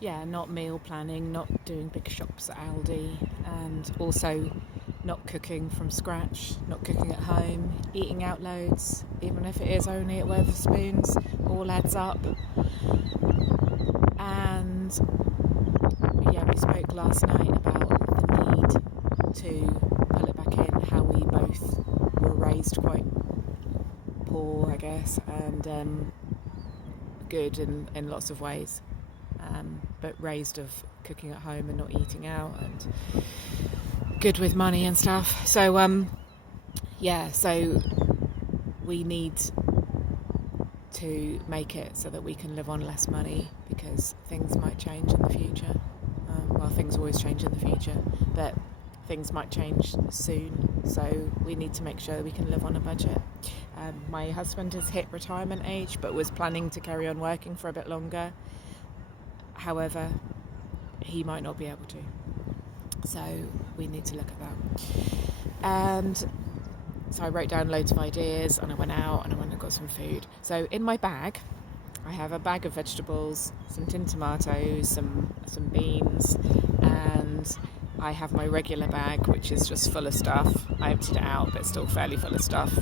yeah, not meal planning, not doing big shops at Aldi, and also not cooking from scratch, not cooking at home, eating out loads, even if it is only at Wetherspoons, all adds up. And yeah, we spoke last night about the need to pull it back in, how we both were raised quite poor, I guess, and good in lots of ways, but raised of cooking at home and not eating out, and good with money and stuff. So yeah, so we need to make it so that we can live on less money, because things might change in the future. Well, things always change in the future, but things might change soon, so we need to make sure that we can live on a budget. My husband has hit retirement age but was planning to carry on working for a bit longer. However, he might not be able to, so we need to look at that. And so I wrote down loads of ideas, and I went out and I went and got some food. So in my bag I have a bag of vegetables, some tin tomatoes, some beans, and I have my regular bag, which is just full of stuff. I emptied it out, but it's still fairly full of stuff.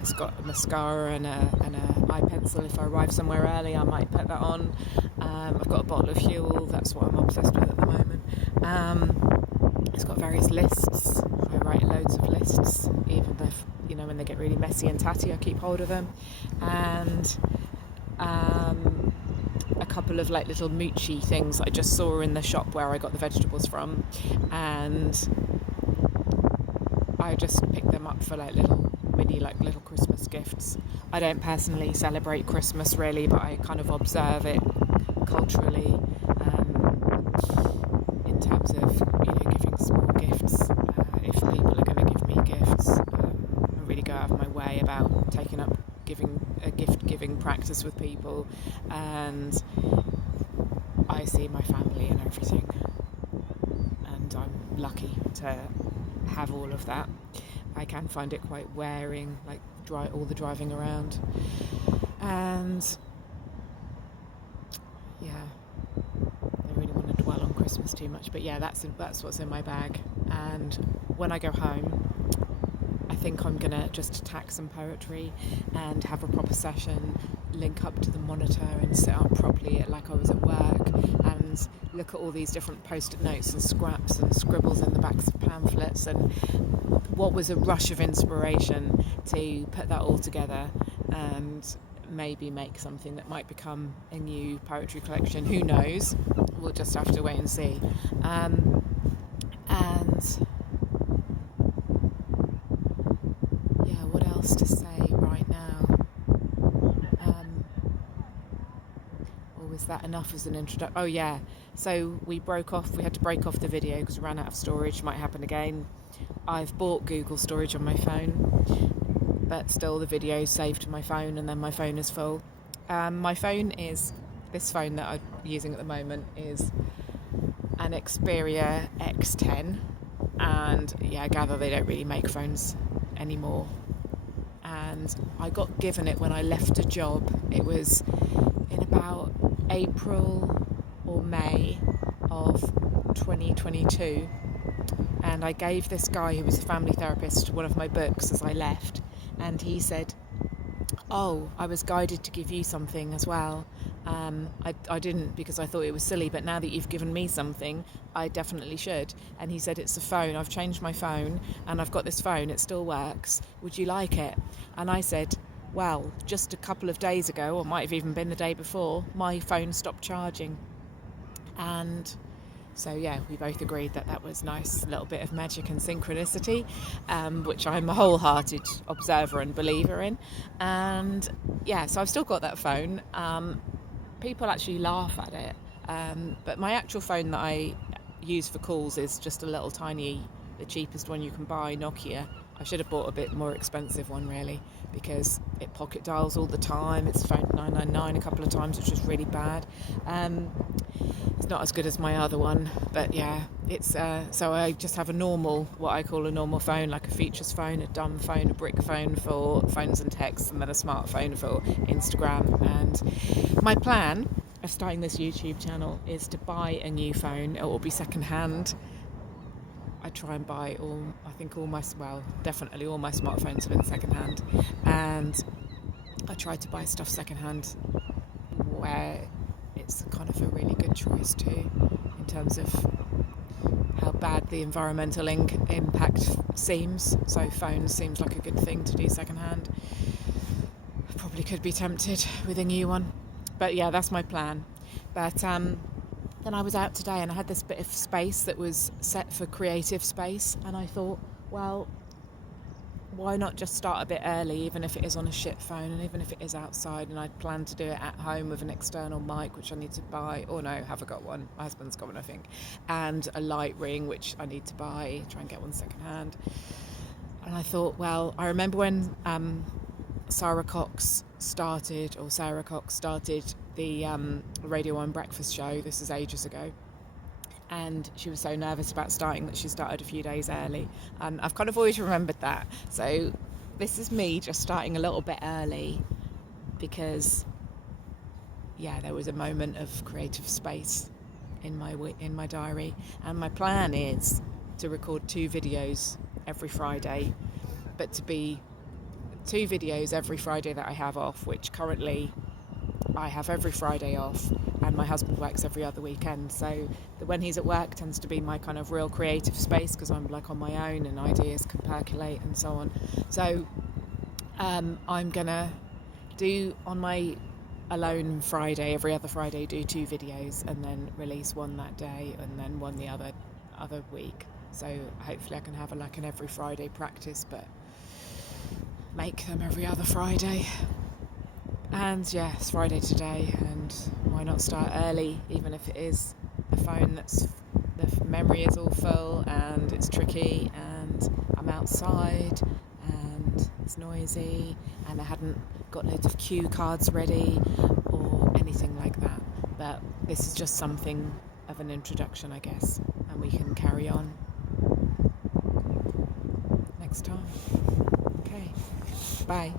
It's got a mascara and a eye pencil. If I arrive somewhere early, I might put that on. I've got a bottle of Huel. That's what I'm obsessed with at the moment. It's got various lists. I write loads of lists, even if, when they get really messy and tatty, I keep hold of them. And a couple of like little mochi things I just saw in the shop where I got the vegetables from, and I just picked them up for like little Christmas gifts. I don't personally celebrate Christmas really, but I kind of observe it culturally, in terms of giving small gifts. If people are going to give me gifts, I really go out of my way about taking up a gift giving practice with people, and I see my family and everything, and I'm lucky to have all of that. I can find it quite wearing, like all the driving around, and yeah, I don't really want to dwell on Christmas too much, but yeah, that's what's in my bag. And when I go home, I think I'm gonna just attack some poetry and have a proper session, link up to the monitor and sit up properly like I was at work, and look at all these different post-it notes and scraps and scribbles in the backs of pamphlets, and what was a rush of inspiration to put that all together and maybe make something that might become a new poetry collection. Who knows? We'll just have to wait and see. And yeah, what else to say right now? Or was that enough as an introduction? Oh yeah, so we had to break off the video because we ran out of storage. Might happen again. I've bought Google Storage on my phone, but still the video's saved to my phone, and then my phone is full. This phone that I'm using at the moment is an Xperia X10, and yeah, I gather they don't really make phones anymore. And I got given it when I left a job. It was in about April or May of 2022, and I gave this guy who was a family therapist one of my books as I left, and he said, "Oh, I was guided to give you something as well. I didn't, because I thought it was silly, but now that you've given me something, I definitely should." And he said, "It's a phone. I've changed my phone, and I've got this phone. It still works. Would you like it?" And I said, "Well, just a couple of days ago, or might have even been the day before, my phone stopped charging." And so yeah, we both agreed that was nice, little bit of magic and synchronicity, which I'm a wholehearted observer and believer in. And yeah, so I've still got that phone. People actually laugh at it, but my actual phone that I use for calls is just a little tiny, the cheapest one you can buy, Nokia. I should have bought a bit more expensive one really, because it pocket dials all the time. It's phoned 999 a couple of times, which is really bad. It's not as good as my other one, but yeah, it's so I just have what I call a normal phone, like a features phone, a dumb phone, a brick phone for phones and texts, and then a smartphone for Instagram. And my plan, of starting this YouTube channel is to buy a new phone. It will be secondhand. I try and buy definitely all my smartphones have been secondhand, and I try to buy stuff secondhand where it's kind of a really good choice too, in terms of how bad the environmental impact seems. So phones seems like a good thing to do secondhand. I probably could be tempted with a new one, but yeah, that's my plan. But then I was out today and I had this bit of space that was set for creative space, and I thought, well, why not just start a bit early, even if it is on a shit phone and even if it is outside. And I'd planned to do it at home with an external mic, which I need to buy. Or no, have I got one? My husband's got one, I think. And a light ring, which I need to buy, try and get one secondhand. And I thought, well, I remember when Sarah Cox started the Radio 1 breakfast show. This is ages ago. And she was so nervous about starting that she started a few days early. And I've kind of always remembered that. So this is me just starting a little bit early because, yeah, there was a moment of creative space in my diary. And my plan is to record 2 videos every Friday, but to be 2 videos every Friday that I have off, which currently I have every Friday off, and my husband works every other weekend, so when he's at work tends to be my kind of real creative space, because I'm like on my own and ideas can percolate and so on. So I'm gonna do on my alone Friday, every other Friday, do 2 videos and then release one that day and then one the other week. So hopefully I can have an every Friday practice, but make them every other Friday. And yeah, it's Friday today, and why not start early, even if it is a phone the memory is all full and it's tricky and I'm outside and it's noisy and I hadn't got loads of cue cards ready or anything like that. But this is just something of an introduction, I guess, and we can carry on next time. Okay, bye.